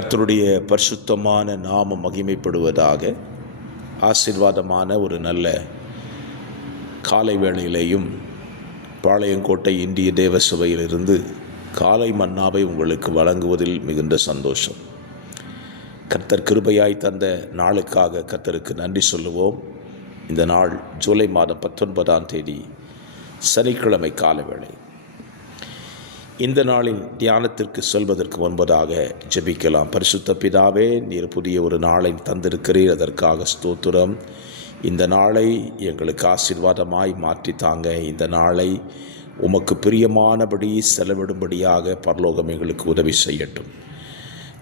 கர்த்தருடைய பரிசுத்தமான நாமம் மகிமைப்படுவதாக. ஆசீர்வாதமான ஒரு நல்ல காலை வேளையிலேயும் பாளையங்கோட்டை இந்திய தேவ சபையிலிருந்து காலை மன்னாவை உங்களுக்கு வழங்குவதில் மிகுந்த சந்தோஷம். கர்த்தர் கிருபையாய் தந்த நாளுக்காக கர்த்தருக்கு நன்றி சொல்லுவோம். இந்த நாள் ஜூலை மாதம் 19ஆம் தேதி சனிக்கிழமை காலை வேளை. இந்த நாளின் தியானத்திற்கு செல்வதற்கு முன்பதாக ஜெபிக்கலாம். பரிசுத்த பிதாவே, நீர் புதிய ஒரு நாளை தந்திருக்கிறீர், அதற்காக ஸ்தோத்திரம். இந்த நாளை எங்களுக்கு ஆசீர்வாதமாய் மாற்றித்தாங்க. இந்த நாளை உமக்கு பிரியமானபடி செலவிடும்படியாக பரலோகம் எங்களுக்கு உதவி செய்யட்டும்.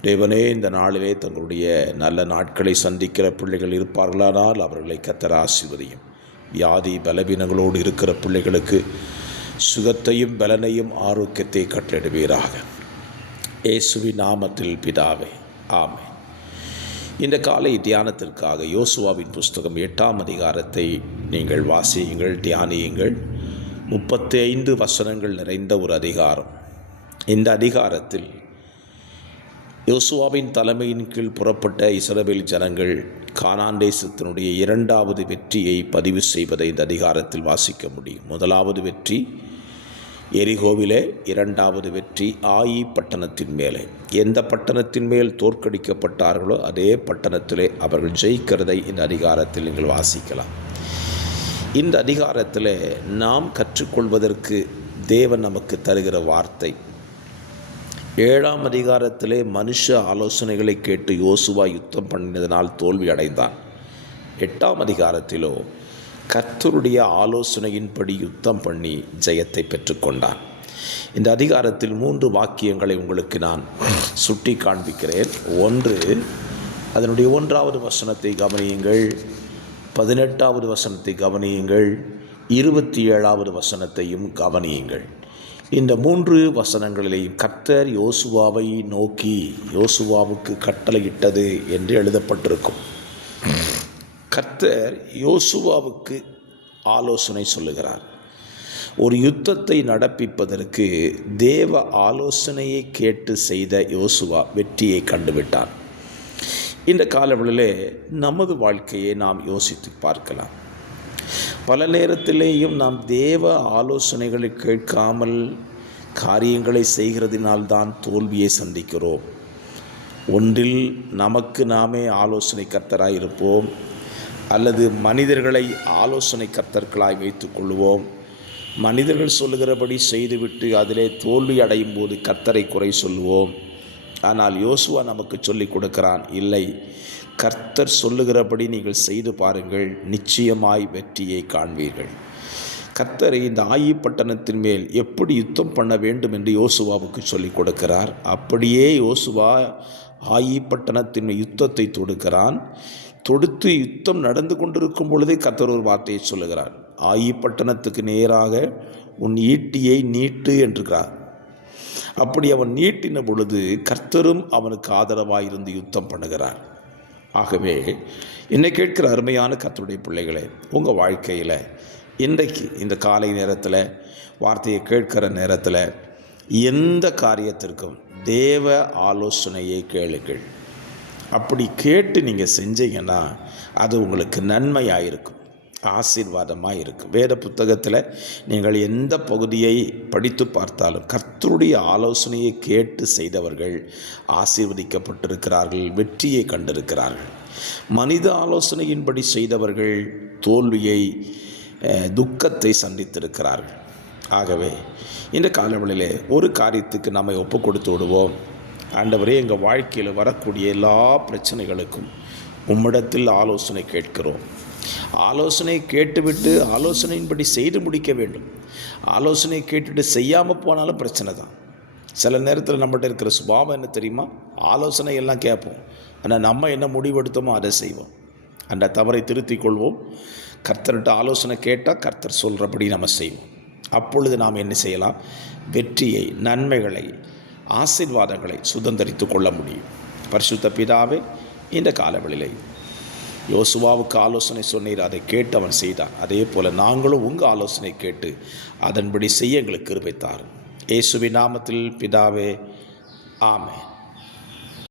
தேவனே, இந்த நாளிலே தங்களுடைய நல்ல நாட்களை சந்திக்கிற பிள்ளைகள் இருப்பார்களானால் அவர்களை கர்த்தர் ஆசீர்வதியும். வியாதி பலவீனங்களோடு இருக்கிற பிள்ளைகளுக்கு சுகத்தையும் பலனையும் ஆரோக்கியத்தை கட்டளிடுவீராக. இயேசுவின் நாமத்தில் பிதாவே, ஆமென். இந்த காலை தியானத்திற்காக யோசுவாவின் புஸ்தகம் 8ஆம் அதிகாரத்தை நீங்கள் வாசியுங்கள், தியானியுங்கள். 35 வசனங்கள் நிறைந்த ஒரு அதிகாரம். இந்த அதிகாரத்தில் யோசுவாவின் தலைமையின் கீழ் புறப்பட்ட இஸ்ரவேல் ஜனங்கள் கானான் தேசத்தினுடைய 2வது வெற்றியை பதிவு செய்வதை இந்த அதிகாரத்தில் வாசிக்க முடியும். 1வது வெற்றி எரிகோவிலே, 2வது வெற்றி ஆயி பட்டணத்தின் மேலே. எந்த பட்டணத்தின் மேல் தோற்கடிக்கப்பட்டார்களோ அதே பட்டணத்திலே அவர்கள் ஜெயிக்கிறதை இந்த அதிகாரத்தில் நீங்கள் வாசிக்கலாம். இந்த அதிகாரத்தில் நாம் கற்றுக்கொள்வதற்கு தேவன் நமக்கு தருகிற வார்த்தை, 7ஆம் அதிகாரத்திலே மனுஷ ஆலோசனைகளை கேட்டு யோசுவா யுத்தம் பண்ணினதனால் தோல்வி அடைந்தான். 8ஆம் அதிகாரத்திலோ கர்த்தருடைய ஆலோசனையின்படி யுத்தம் பண்ணி ஜெயத்தை பெற்றுக்கொண்டான். இந்த அதிகாரத்தில் 3 வாக்கியங்களை உங்களுக்கு நான் சுட்டி காண்பிக்கிறேன். ஒன்று, அதனுடைய 1வது வசனத்தை கவனியுங்கள், 18வது வசனத்தை கவனியுங்கள், 27வது வசனத்தையும் கவனியுங்கள். இந்த 3 வசனங்களிலேயும் கர்த்தர் யோசுவாவை நோக்கி யோசுவாவுக்கு கட்டளையிட்டது என்று எழுதப்பட்டிருக்கும். கர்த்தர் யோசுவாவுக்கு ஆலோசனை சொல்லுகிறார். ஒரு யுத்தத்தை நடப்பிப்பதற்கு தேவ ஆலோசனையை கேட்டு செய்த யோசுவா வெற்றியை கண்டுவிட்டார். இந்த காலவெளியிலே நமது வாழ்க்கையை நாம் யோசித்து பார்க்கலாம். பல நேரத்திலேயும் நாம் தேவ ஆலோசனைகளை கேட்காமல் காரியங்களை செய்கிறதினால்தான் தோல்வியை சந்திக்கிறோம். ஒன்றில் நமக்கு நாமே ஆலோசனை கர்த்தராய் இருப்போம், அல்லது மனிதர்களை ஆலோசனை கர்த்தர்களாய் வைத்து கொள்வோம். மனிதர்கள் சொல்லுகிறபடி செய்துவிட்டு அதிலே தோல்வி அடையும் போது கர்த்தரை குறை சொல்லுவோம். ஆனால் யோசுவா நமக்கு சொல்லிக் கொடுக்கிறான், இல்லை, கர்த்தர் சொல்லுகிறபடி நீங்கள் செய்து பாருங்கள், நிச்சயமாய் வெற்றியை காண்பீர்கள். கர்த்தர் இந்த ஆயி பட்டணத்தின் மேல் எப்படி யுத்தம் பண்ண வேண்டும் என்று யோசுவாவுக்கு சொல்லிக் கொடுக்கிறார். அப்படியே யோசுவா ஆயி பட்டணத்தின் யுத்தத்தை தொடுக்கிறான். தொடுத்து யுத்தம் நடந்து கொண்டிருக்கும் பொழுதே கர்த்தர் ஒரு வார்த்தையை சொல்லுகிறார். ஆயி பட்டணத்துக்கு நேராக உன் ஈட்டியை நீட்டு என்றுகிறார். அப்படி அவன் நீட்டின பொழுது கர்த்தரும் அவனுக்கு ஆதரவாக இருந்து யுத்தம் பண்ணுகிறார். ஆகவே என்னை கேட்கிற அருமையான கர்த்தருடைய பிள்ளைகளே, உங்கள் வாழ்க்கையில் இன்றைக்கு இந்த காலை நேரத்தில் வார்த்தையை கேட்கிற நேரத்தில் எந்த காரியத்திற்கும் தேவ ஆலோசனையை கேளுங்கள். அப்படி கேட்டு நீங்கள் செஞ்சீங்கன்னா அது உங்களுக்கு நன்மையாக இருக்கும், ஆசீர்வாதமாக இருக்கும். வேத புத்தகத்தில் நீங்கள் எந்த பகுதியை படித்து பார்த்தாலும் கர்த்தருடைய ஆலோசனையை கேட்டு செய்தவர்கள் ஆசீர்வதிக்கப்பட்டிருக்கிறார்கள், வெற்றியை கண்டிருக்கிறார்கள். மனித ஆலோசனையின்படி செய்தவர்கள் தோல்வியை, துக்கத்தை சந்தித்திருக்கிறார்கள். ஆகவே இந்த காலவெளியிலே ஒரு காரியத்துக்கு நம்மை ஒப்பு கொடுத்து விடுவோம். ஆண்டவரே, எங்கள் வாழ்க்கையில் வரக்கூடிய எல்லா பிரச்சனைகளுக்கும் உம்மிடத்தில் ஆலோசனை கேட்கிறோம். ஆலோசனை கேட்டுவிட்டு ஆலோசனையின்படி செய்து முடிக்க வேண்டும். ஆலோசனை கேட்டுவிட்டு செய்யாமல் போனாலும் பிரச்சனை தான். சில நேரத்தில் நம்மகிட்ட இருக்கிற சுபாவம் என்ன தெரியுமா? ஆலோசனை எல்லாம் கேட்போம், ஆனால் நம்ம என்ன முடிவெடுத்தோமோ அதை செய்வோம். அந்த தவறை திருத்திக் கொள்வோம். கர்த்தர்கிட்ட ஆலோசனை கேட்டால் கர்த்தர் சொல்கிறபடி நம்ம செய்வோம். அப்பொழுது நாம் என்ன செய்யலாம்? வெற்றியை, நன்மைகளை, ஆசீர்வாதங்களை சுதந்திரித்து கொள்ள முடியும். பரிசுத்த பிதாவே, இந்த காலவெளியிலே யோசுவாவுக்கு ஆலோசனை சொன்னீர், அதை கேட்டு அவன் செய்தான். அதே போல் நாங்களும் உங்கள் ஆலோசனை கேட்டு அதன்படி செய்ய எங்களுக்கு கிருபை தாரும். இயேசுவின் நாமத்தில் பிதாவே, ஆமென்.